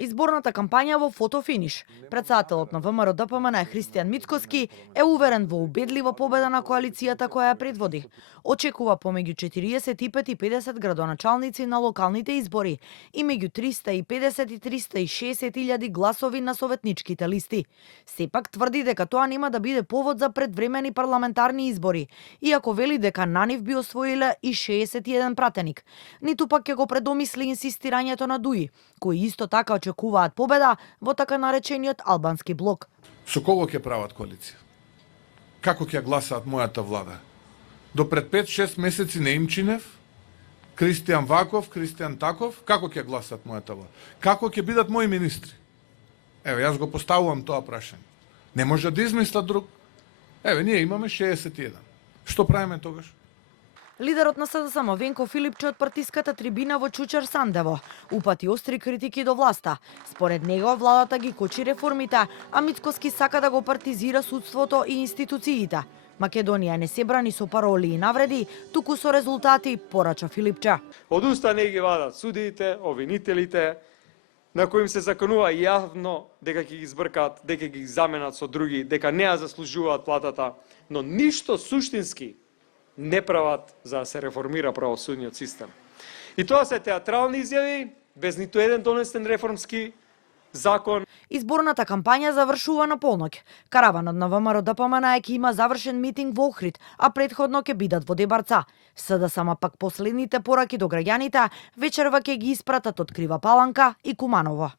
Изборната кампања во фотофиниш. Председателот на ВМРО ДПМН Христијан Мицкоски е уверен во убедлива победа на коалицијата која ја предводи. Очекува помеѓу 45 и 50 градоначалници на локалните избори и меѓу 350 и 360 илјади гласови на советничките листи. Сепак тврди дека тоа нема да биде повод за предвремени парламентарни избори, иако вели дека на нив би освоиле и 61 пратеник. Ниту пак ќе го предомисли инсистирањето на ДУИ, кои исто така очекуваат победа во така наречениот албански блок. Со кого ќе прават коалиција? Како ќе гласаат мојата влада? До пред 5-6 месеци не им чинев. Кристијан Ваков, Кристијан Таков, како ќе гласаат мојата влада? Како ќе бидат мои министри? Еве, јас го поставувам тоа прашање. Не може да измислат друг. Еве, ние имаме 61. Што правиме тогаш? Лидерот на СДСМ Венко Филипче од партиската трибина во Чучер Сандево упати остри критики до власта. Според него владата ги кочи реформите, а Мицкоски сака да го партизира судството и институциите. Македонија не се брани со пароли и навреди, туку со резултати, порача Филипче. Од уста не ги вадат судиите, обвинителите, на кои им се заканува јавно дека ќе ги збркат, дека ги заменат со други, дека не ја заслужуваат платата, но ништо суштински не прават за да се реформира правосудниот систем. И тоа се театрални изјави, без ниту еден донесен реформски закон. Изборната кампања завршува на полноќ. Караванот на ВМРО ДПМН ќе има завршен митинг во Охрид, а претходно ќе бидат во Дебарца. СДСМ пак последните пораки до граѓаните вечерва ќе ги испратат од Крива Паланка и Куманово.